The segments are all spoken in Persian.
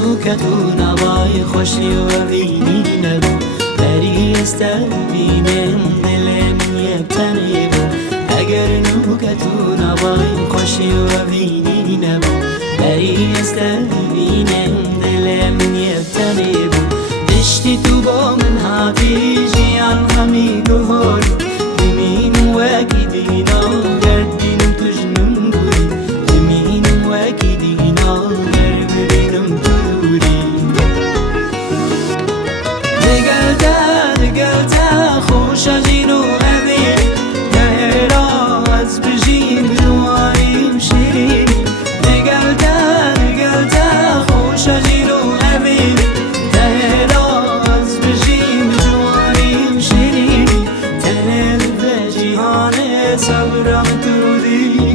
نوکتو نوای خوشی و وینی نبو بری استبینم دلم یک تنه بو اگر نوکتو نوای خوشی و وینی نبو بری استبینم دلم یک تنه بو دشتی تو با من هاتی جیان همی گهار دمین وکی دینا گردین تجنم گوری دمین وکی دینا گردینم توری دگلتا خوش جینو اوی دهرا از بجین جواریم شیرین دگلتا خوش جینو اوی دهرا از بجین جواریم شیرین تنل به جیهان صبرم تودی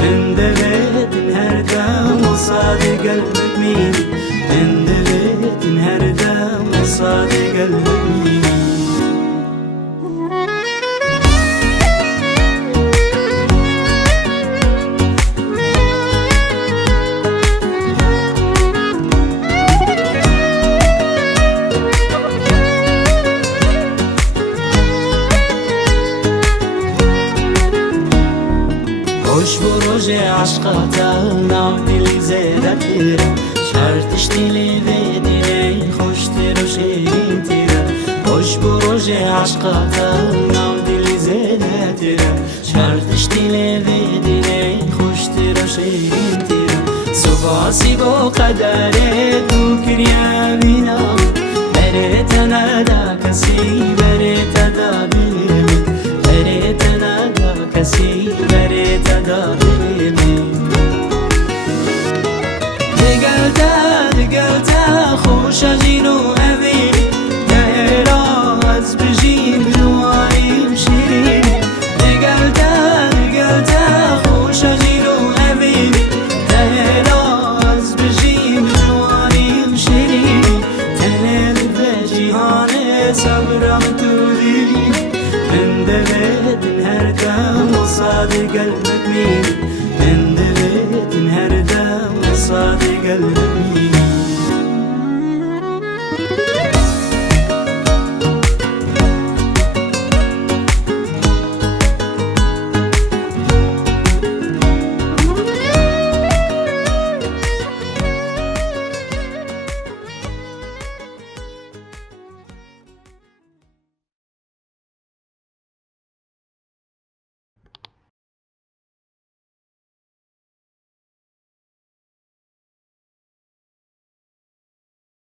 من دلت هر دم صادق قلبك مين من دلت هر دم صادق قلبك مين خوش بروج عشقاتا ناو دلی زیده تیره شرطش دلی بدیره خوش تیر و شیرین تیره خوش بروج عشقاتا ناو دلی زیده تیره شرطش دلی بدیره خوش تیر و شیرین تیره سباسی با قدره تو کریا بینام برت ندا کسی برت دا بیرمی برت ندا کسی برت دا بیرمی